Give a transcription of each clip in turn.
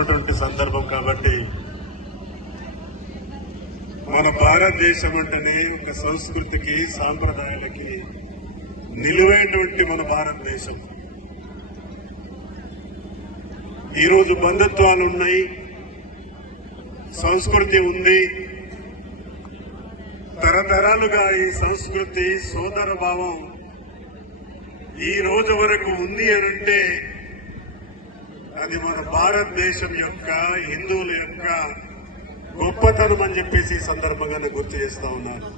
జరుగుతున్నటువంటి సందర్భం కాబట్టి మన భారతదేశం అంటేనే ఒక సంస్కృతికి సాంప్రదాయాలకి నిలువైనటువంటి మన భారతదేశం. ఈరోజు బంధుత్వాలు ఉన్నాయి, సంస్కృతి ఉంది. తరతరాలుగా ఈ సంస్కృతి సోదర భావం ఈ రోజు వరకు ఉంది అనంటే అది మన భారతదేశం యొక్క హిందువుల యొక్క గొప్పతనం అని చెప్పేసి ఈ సందర్భంగా గుర్తు చేస్తా ఉన్నాను.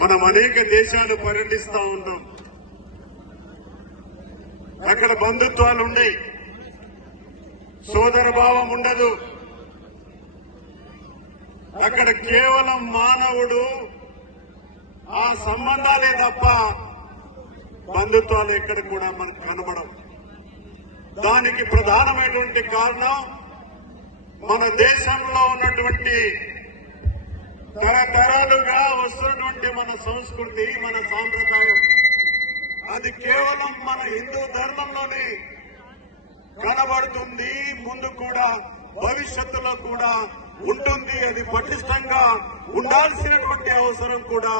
మనం అనేక దేశాలు పర్యటిస్తా ఉన్నాం, అక్కడ బంధుత్వాలు ఉన్నాయి, సోదర భావం ఉండదు. అక్కడ కేవలం మానవుడు ఆ సంబంధాలే తప్ప బంధుత్వాలు ఎక్కడ కూడా మనకు కనబడవు. దానికి ప్రధానమైనటువంటి కారణం మన దేశంలో ఉన్నటువంటి తరతరాలుగా వస్తున్నటువంటి మన సంస్కృతి, మన సాంప్రదాయం. అది కేవలం మన హిందూ ధర్మంలోనే కనబడుతుంది, ముందు కూడా భవిష్యత్తులో కూడా ఉంటుంది. అది పటిష్టంగా ఉండాల్సినటువంటి అవసరం కూడా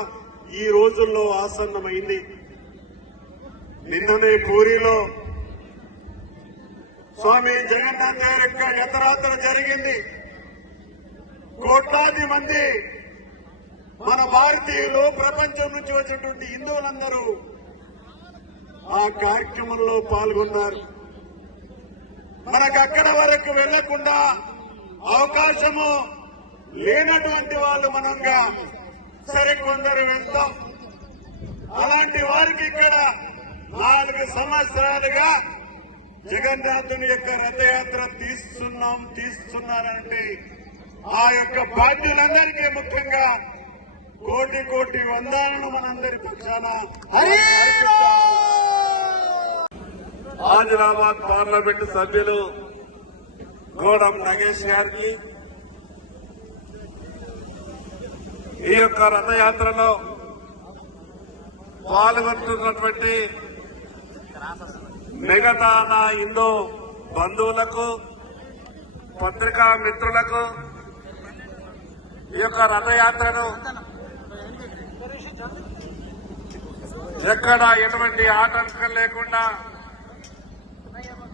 ఈ రోజుల్లో ఆసన్నమైంది. నిన్ననే పూరిలో స్వామి జగన్నాథ్ గారి యొక్క రథయాత్ర జరిగింది. కోట్లాది మంది మన భారతీయులు, ప్రపంచం నుంచి వచ్చినటువంటి హిందువులందరూ ఆ కార్యక్రమంలో పాల్గొన్నారు. మనకు అక్కడ వరకు వెళ్లకుండా అవకాశము లేనటువంటి వాళ్ళు మనంగా సరే కొందరు వెళ్తాం. అలాంటి వారికి ఇక్కడ 4 సంవత్సరాలుగా జగన్నాథుని యొక్క రథయాత్ర తీస్తున్నారంటే ఆ యొక్క బాధ్యులందరికీ ముఖ్యంగా కోటి కోటి వందనాలను మనందరి పక్షాన ఆదిలాబాద్ పార్లమెంటు సభ్యులు గోడం నగేష్ గారికి, ఈ యొక్క రథయాత్రలో పాల్గొంటున్నటువంటి మిగతా నా హిందూ బంధువులకు, పత్రికా మిత్రులకు, ఈ యొక్క రథయాత్రను ఎక్కడ ఎటువంటి ఆటంకం లేకుండా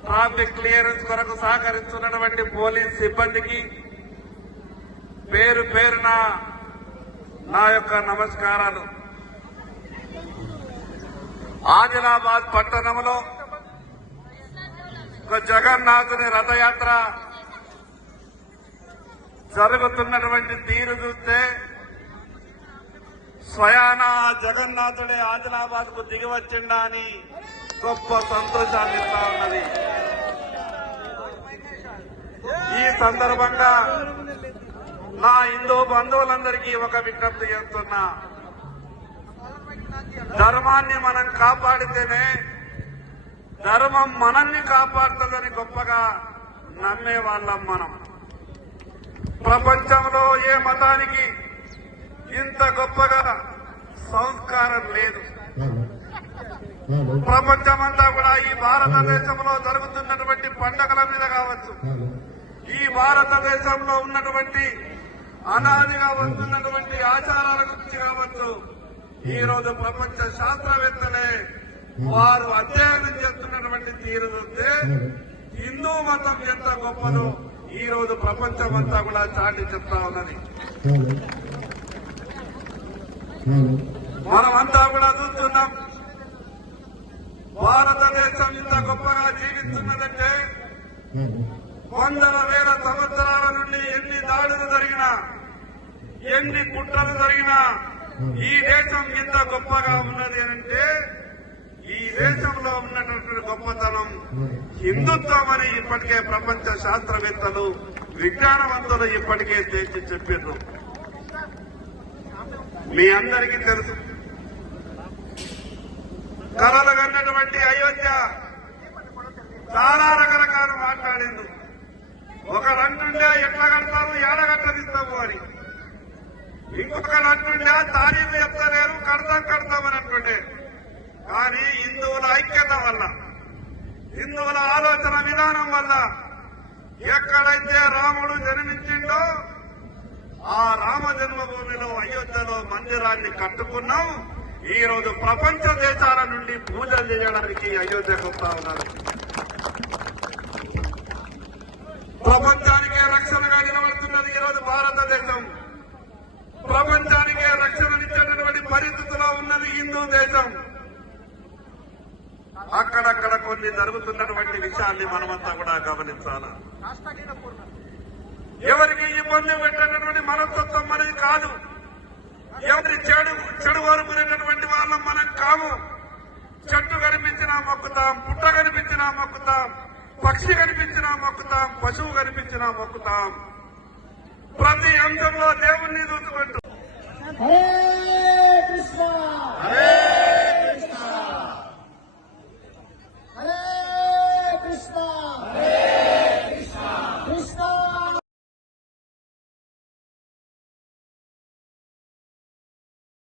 ట్రాఫిక్ క్లియరెన్స్ కొరకు సహకరిస్తున్నటువంటి పోలీస్ సిబ్బందికి పేరు పేరున నా యొక్క నమస్కారాలు. ఆదిలాబాద్ పట్టణంలో ఒక జగన్నాథుని రథయాత్ర జరుగుతున్నటువంటి తీరు చూస్తే స్వయాన జగన్నాథుడే ఆదిలాబాద్ కు దిగి వచ్చిండా అని గొప్ప సంతోషాన్ని ఇస్తా ఉన్నది. ఈ సందర్భంగా నా హిందూ బంధువులందరికీ ఒక విజ్ఞప్తి చేస్తున్నా, ధర్మాన్ని మనం కాపాడితేనే ధర్మం మనల్ని కాపాడుతుందని గొప్పగా నమ్మే వాళ్ళం మనం. ప్రపంచంలో ఏ మతానికి ఇంత గొప్పగా సంస్కారం లేదు. ప్రపంచమంతా కూడా ఈ భారతదేశంలో జరుగుతున్నటువంటి పండగల మీద కావచ్చు, ఈ భారతదేశంలో ఉన్నటువంటి అనాదిగా వస్తున్నటువంటి ఆచారాల గురించి కావచ్చు, ఈ రోజు ప్రపంచ శాస్త్రవేత్తలే వారు అధ్యయనం చేస్తున్నటువంటి తీరు చూస్తే హిందూ మతం ఎంత గొప్పదో ఈ రోజు ప్రపంచమంతా కూడా చాటి చెప్తా ఉన్నది. మనమంతా కూడా చూస్తున్నాం, భారతదేశం ఇంత గొప్పగా జీవిస్తున్నదంటే వందల వేల సంవత్సరాల నుండి ఎన్ని దాడులు జరిగినా, ఎన్ని కుట్రలు జరిగినా ఈ దేశం ఇంత గొప్పగా ఉన్నది అంటే ఈ దేశంలో ఉన్నటువంటి గొప్పతనం హిందుత్వం అని ఇప్పటికే ప్రపంచ శాస్త్రవేత్తలు, విజ్ఞానవంతులు ఇప్పటికే తేల్చి చెప్పారు. మీ అందరికీ తెలుసు, కలలు కన్నటువంటి అయోధ్య చాలా రకరకాలు మాట్లాడింది. ఒకరంటుండే ఎట్లా కడతారు, ఏడగట్టదిస్తాము అని, ఇంకొకరు అంటుండే తారీఫ్ చెప్తలేరు, కడతామని అంటుండే. కానీ హిందువుల ఐక్యత వల్ల, హిందువుల ఆలోచన విధానం వల్ల దేశాన్ని కట్టుకున్నాం. ఈ రోజు ప్రపంచ దేశాల నుండి పూజలు చేయడానికి అయోధ్యకు వస్తా ఉన్నారు. ప్రపంచానికే రక్షణగా నిలబడుతున్నది ఈ రోజు భారతదేశం. ప్రపంచానికే రక్షణనిచ్చేటటువంటి పరిస్థితిలో ఉన్నది హిందూ దేశం. అక్కడక్కడ కొన్ని జరుగుతున్నటువంటి విషయాన్ని మనమంతా కూడా గమనించాలి. ఎవరికి ఇబ్బంది పెట్టేటటువంటి మనస్తత్వం మనది కాదు. ఎవరి చెడు కోరుకునేటటువంటి వాళ్ళం మనం కాము. చెట్టు కనిపించినా మొక్కుతాం, పుట్ట కనిపించినా మొక్కుతాం, పక్షి కనిపించినా మొక్కుతాం, పశువు కనిపించినా మొక్కుతాం. ప్రతి అంశంలో దేవుణ్ణి చూసుకుంటూ హరే కృష్ణ హరే